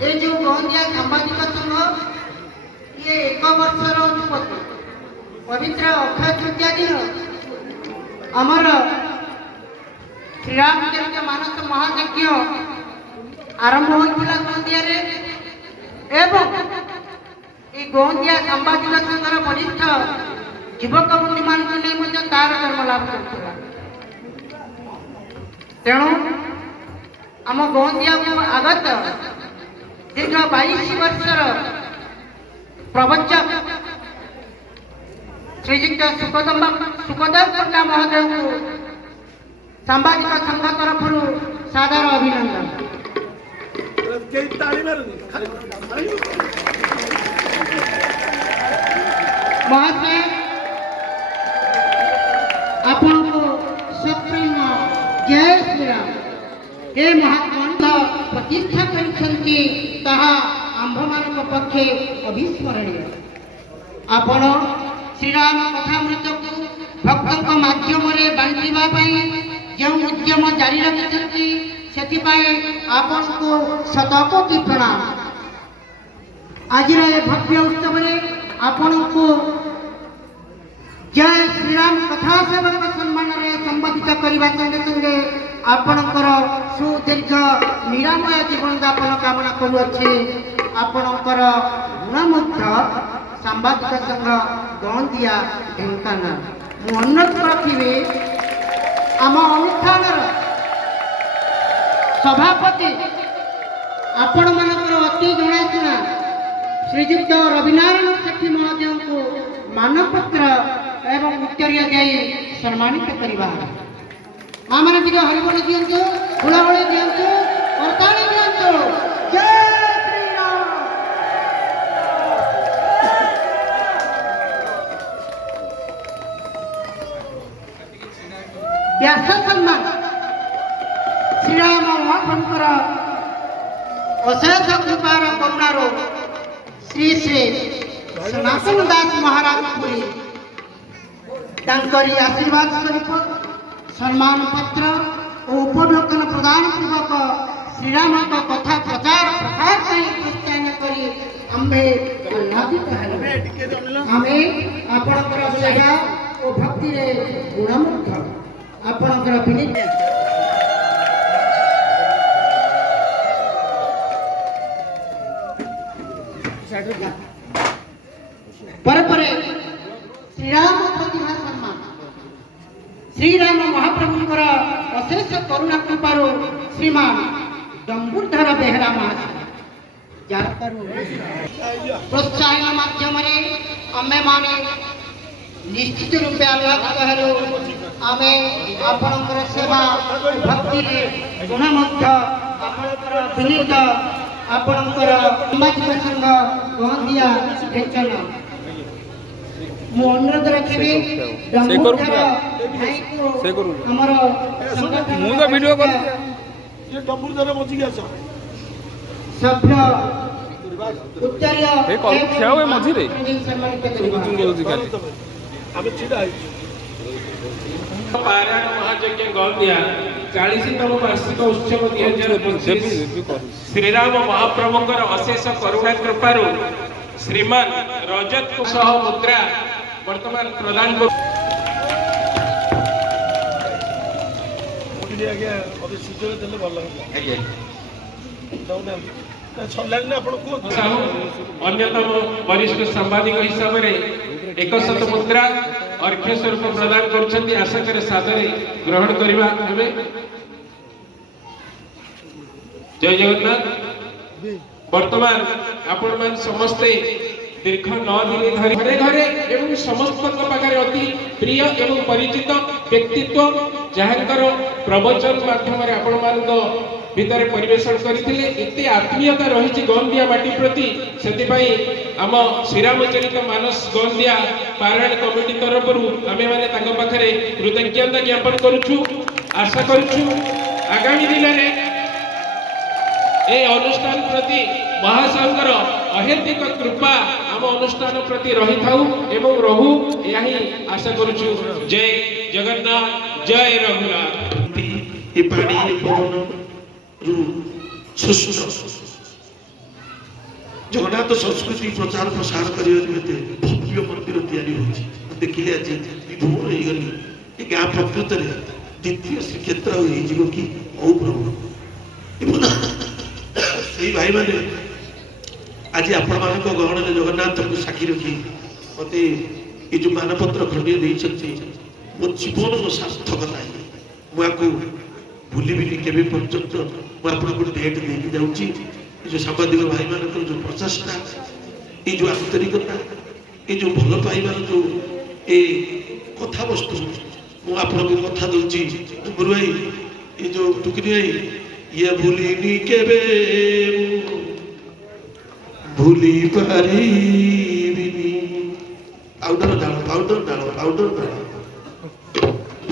ये जो गौंदिया सांबादिक संघ ये 1 वर्षर उत्पत्ति पवित्र अक्षय तृतीया दिन आमर श्रीरामचंद्र मानस महायज्ञ आरंभ होता गौंदिया एवं ये गौंदिया सांबादिक संघर वरिष्ठ युवक बंधु मान तार जन्म लाभ कर तेणु आम गौंदिया को आगत दीर्घ 22 वर्षर प्रवचक श्रीजुक्त सुखदेव पंडा महोदय को सांबादिक संघ तरफ सादर अभिनंदन। महाशय आपण को सप्रेम जय श्री राम हे महाग्रंथ प्रतिष्ठा करिसेंती ताहा आंभमान पक्षे अविस्मरणीय। आपण श्रीराम कथामृत को भक्तों माध्यम बांटा जो उद्यम जारी रखिंट से आपण को शतकोटि प्रणाम। आज भव्य उत्सव आपण को जय श्रीराम कथा सेवक सम्मान संबोधित करने संगे संगे आपणकर सुदीर्घ निरामय जीवन यापन कामना करुच्छे। आपणकर गुणमुग्ध सांबादिक संघ गौंदिया ढेंकानाल मु अनुरोध रखिबे आम अनुष्ठान सभापति आपण मानकर अति जनाशुना श्रीजुक्त रविनारायण सेठी महोदय को मानपत्र एवं उत्तरीय दे सम्मानित करवा। माँ मैंने टी हरिबोल दिंतु फुलबड़ी दिंतु करताली दिंतु जय श्री राम। व्यास सम्मान श्रीराम महाप्रभुकर अशेष कृपार करुणार श्री श्री सनातन दास महाराज पुरी तांकरी आशीर्वाद स्वरूप सम्मान पत्र और उपढौकन प्रदान पूर्वक श्रीराम का कथा प्रचार प्रसार प्रोत्साहन करी आम्भे आह्लादित हेलु। आमे आपणकर सेवा और भक्ति रे गुणमुग्ध आपणकर विनीत परपरे श्रीराम प्रतिभा सम्मान श्रीराम महाप्रभुंकर अशेष करुणा कृपार श्रीमान डंबुधर बेहरा महाशय प्रोत्साहन माध्यम आमे माने निश्चित रूपे आह्लादित हेलु। आमे आपणकर सेवा भक्ति गुणमुग्ध आपणकर विनीत आपणकर सांबादिक संघ गौंदिया ढेंकानाल मु अनुरोध रखिबी डंबुधर भाई को हमर संगठन मु तो वीडियो कर ये डंबुधर मजी गया सभ्य उत्तरीय ए कल खेओ ए मजी रे सम्मानित आमे छिडा पारायण महायज्ञ गौंदिया 40तम वार्षिक उत्सव 2025 श्रीराम महाप्रभुंकर अशेष करुणा कृपारु श्रीमान रजत सह मुद्रा वर्तमान प्रदान कर अभी सुजोग देले भल लागला छल्लानी ना आपण को अन्यतम वरिष्ठ सांबादिक हिसाब से 100 मुद्रा अर्घ्य स्वरूप प्रदान करछन्ती आशा करे सादरे ग्रहण करबा हमें। जय जगन्नाथ। वर्तमान आपण मान समस्ते दीर्घ 9 दिन धरि घरे घरे एवं समस्त पाखरे अति प्रिय एवं परिचित व्यक्तित्व जहाँकर प्रवचन माध्यम आपण मान भितर परिवेशन करथिले एते आत्मीयता रही गौंदिया माटी प्रति सेतिपाई आम श्रीरामचरित मानस गौंदिया पारायण कमिटी तरफ आमे माने तांग पाखरे कृतज्ञता ज्ञापन करूछु। आशा करूछु आगामी दिन में ए अनुष्ठान प्रति महासागर अहेतिक कृपा आम अनुष्ठान प्रति रही थाउ एवं रहू यही आशा करूछु। जय जगन्नाथ जय रघुनाथ। ଜଗନ୍ନାଥ ସଂସ୍କୃତି ପ୍ରଚାର ପ୍ରସାର କରିବା ନିମନ୍ତେ ଭବ୍ୟ ମନ୍ଦିର ତିଆରି ହେଉଛି। ଦେଖିଲେ ଆଜି ବିଭୋର ହେଇଗଲି ଏ ଗାଁ ପ୍ରକୃତରେ ଦ୍ୱିତୀୟ ଶ୍ରୀକ୍ଷେତ୍ର ହେଇଯିବ କି ହଉ ପ୍ରଭୁ। ଏବଂ ସେଇ ଭାଇମାନେ ଆଜି ଆପଣମାନଙ୍କ ଗହଣରେ ଜଗନ୍ନାଥଙ୍କୁ ସାକ୍ଷୀ ରଖି ମୋତେ ଏ ଯେଉଁ ମାନପତ୍ର ଖଣ୍ଡିଏ ଦେଇଛନ୍ତି ମୋ ଜୀବନର ସାର୍ଥକତା ମୁଁ ୟାକୁ ଭୁଲିବିନି କେବେ ପର୍ଯ୍ୟନ୍ତ। ମୁଁ ଆପଣଙ୍କୁ ଡେଟ୍ ଦେଇକି ଯାଉଛି। ଏ ଯେଉଁ ସାମ୍ବାଦିକ ଭାଇମାନଙ୍କର ଯେଉଁ ପ୍ରଚେଷ୍ଟା, ଏ ଯେଉଁ ଆନ୍ତରିକତା, ଏ ଯେଉଁ ଭଲ ପାଇବାର ଯେଉଁ ଏ କଥାବସ୍ତୁ, ମୁଁ ଆପଣଙ୍କୁ କଥା ଦଉଛି ଗୁରୁ ଭାଇ, ଏ ଯେଉଁ ଟୁକିନି ଭାଇ, ଇଏ ଭୁଲିନି କେବେ ଭୁଲି ପାରିବିନି। ପାଉଡର ଡାଳ ପାଉଡର ଡାଳ ପାଉଡର ଡାଳ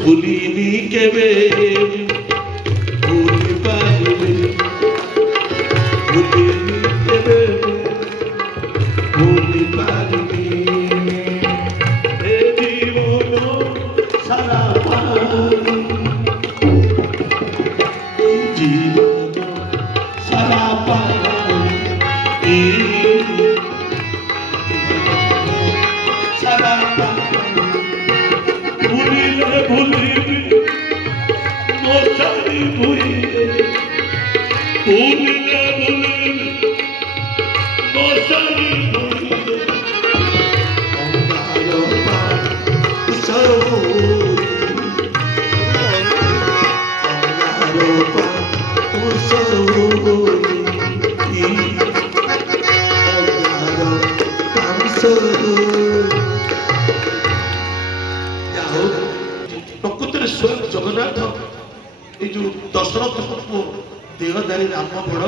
ଭୁଲିନି କେବେ ଭୁଲି ପାରିବିନି ଭୁଲିନି କେବେ ଭୁଲି ପାରିବିନି ଏ ଜୀବନ ସାରା ପାଣି ଏ ଜୀବନ ସାରା ପାଣି ସାରା ପାଣି ଭୁଲିଲେ ଭୁଲିବି ମୋ ଚାରି ଭୁଇଁରେ ଭୁଲିଲେ ଭୁଲିବି ମୋ ଚାରି ଭୁଇଁରେ ଅଙ୍ଗାର ପାଉଁଶ ଅଙ୍ଗାର ପାଉଁଶ ଅଙ୍ଗାର ପାଉଁଶ। ପ୍ରକୃତରେ ସ୍ୱୟଂ ଜଗନ୍ନାଥ ଏ ଯେଉଁ ଦଶରଥଙ୍କ ପୁଅ ଦେହଧାରୀ ରାମ ବଡ଼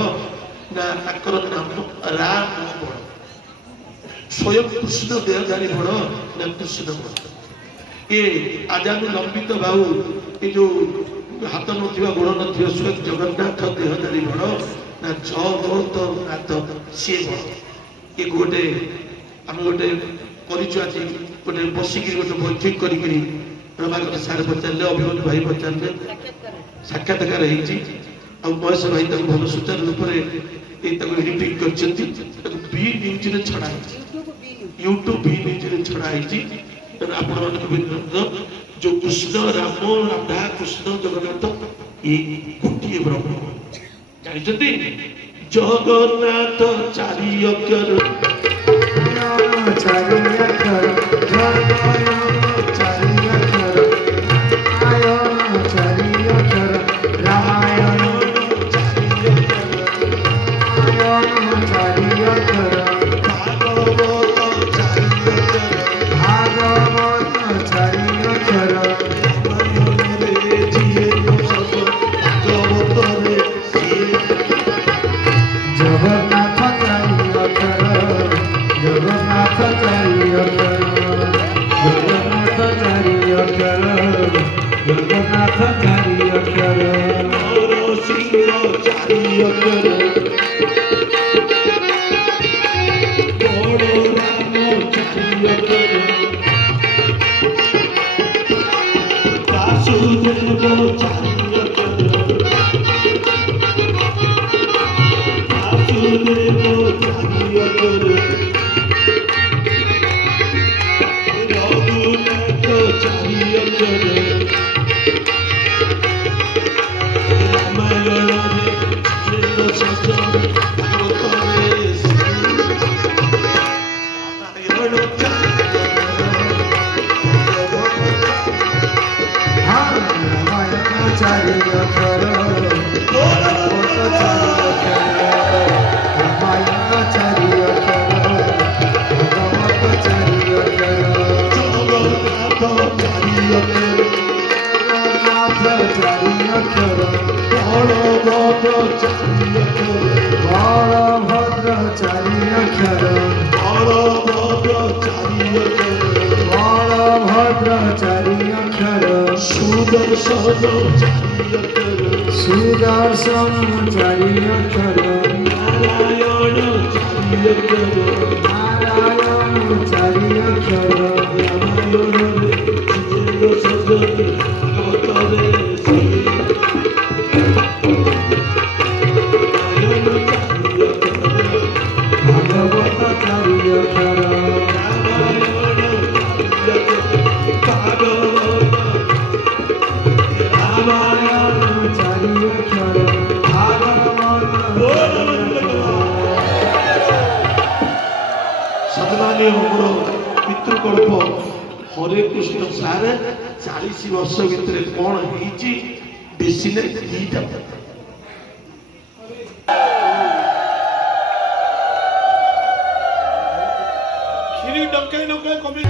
ନା ତାଙ୍କର ନାମ ରାମ ବଡ଼? ସ୍ୱୟଂ କୃଷ୍ଣ ଦେହଧାରୀ ବଡ଼ ନା କୃଷ୍ଣ ବଡ଼? ଏ ଆଜାନୁ ଲମ୍ବିତ ବାହୁ, ଏ ଯେଉଁ ହାତ ନଥିବା ଗୋଡ଼ ନଥିବା ସ୍ୱୟଂ ଜଗନ୍ନାଥ ଦେହଧାରୀ ବଡ଼ ନା ଜଗତନାଥ ସିଏ ବଡ଼? ଏ ଗୋଟେ ଆମେ ଗୋଟେ କରିଛୁ ଆଜି ଗୋଟେ ବସିକିରି ଗୋଟେ ବୈଠକ କରିକିରି ରମାକାନ୍ତ ସାର୍ ପଚାରିଲେ, ଅଭିମନ୍ୟୁ ଭାଇ ପଚାରିଲେ, ସାକ୍ଷାତକାର ହେଇଛି। ଆଉ ମହେଶ ଭାଇ ତାକୁ ଭଲ ସୁଚାରୁ ରୂପରେ ତାକୁ ଏଡିଟିଂ କରିଛନ୍ତି। ତାକୁ ବି ନ୍ୟୁଜ୍ରେ ଛଡ଼ା ହେଇଛି, ୟୁଟ୍ୟୁବ୍ ବି ନ୍ୟୁଜ୍ରେ ଛଡ଼ା ହେଇଛି। ତେଣୁ ଆପଣମାନଙ୍କୁ ବିନମ୍ର ଯେଉଁ କୃଷ୍ଣ ରାମ ରାଧା କୃଷ୍ଣ ଜଗନ୍ନାଥ ଏଇ ଗୋଟିଏ ବ୍ରହ୍ମ ଜାଣିଛନ୍ତି। ଜଗନ୍ନାଥ ଚାରି ଅକ୍ଷର ଚାରି ଅକ୍ଷର सुदर्शन चारि अक्षर नारायण चारि अक्षर भगवत ସମ୍ମାନୀୟ ଆମର ପିତୃକଳ୍ପ ହରେ କୃଷ୍ଣ ସାର୍ 40 ବର୍ଷ ଭିତରେ କଣ ହେଇଛି ବେଶୀ ନାହିଁ ଦିଟା କ୍ଷୀରି ଡକାଇ ନକାଇ କମି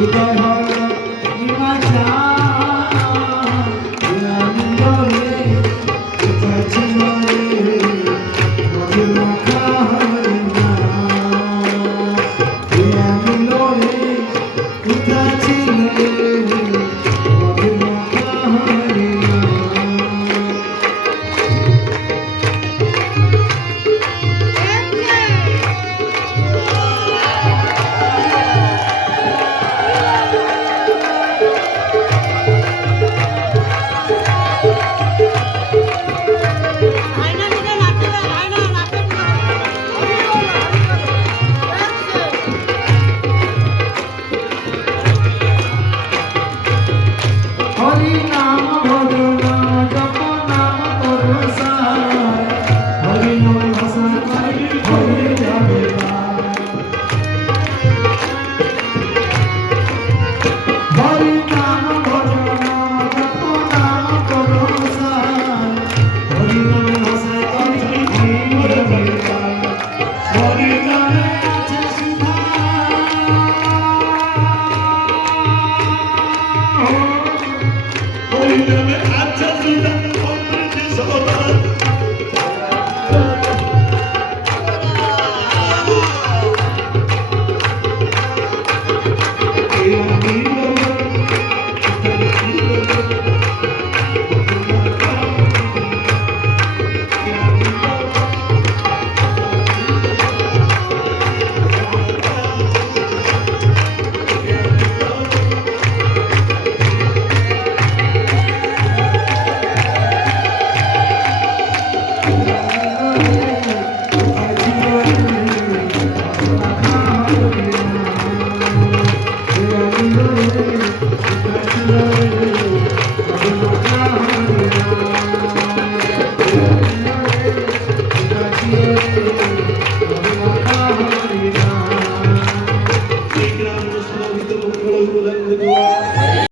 উদয়